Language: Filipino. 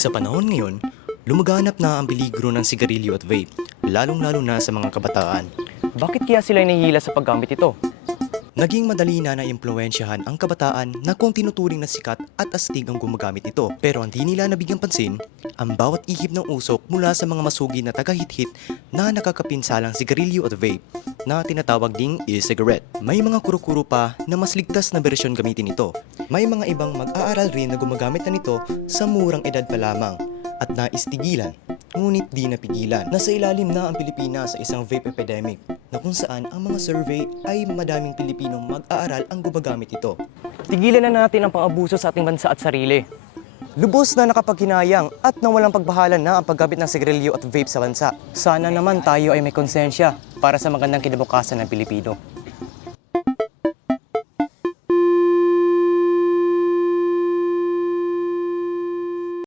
Sa panahon ngayon, lumaganap na ang peligro ng sigarilyo at vape, lalong-lalo na sa mga kabataan. Bakit kaya sila nahihila sa paggamit ito? Naging madali na naimpluwensyahan ang kabataan na kung tinuturing na sikat at astig ang gumagamit nito. Pero hindi nila nabigyang pansin ang bawat ihip ng usok mula sa mga masugi na tagahit-hit na nakakapinsalang sigarilyo at vape na tinatawag ding e-cigarette. May mga kuro-kuro pa na mas ligtas na bersyon gamitin ito. May mga ibang mag-aaral rin na gumagamit na nito sa murang edad pa lamang at naistigilan, ngunit di napigilan. Nasa ilalim na ang Pilipinas sa isang vape epidemic na kung saan ang mga survey ay madaming Pilipinong mag-aaral ang gumagamit ito. Tigilan na natin ang pang-abuso sa ating bansa at sarili. Lubos na nakapaghinayang at nawalang pagbahala na ang paggamit ng sigarilyo at vape sa bansa. Sana naman tayo ay may konsensya para sa magandang kinabukasan ng Pilipino.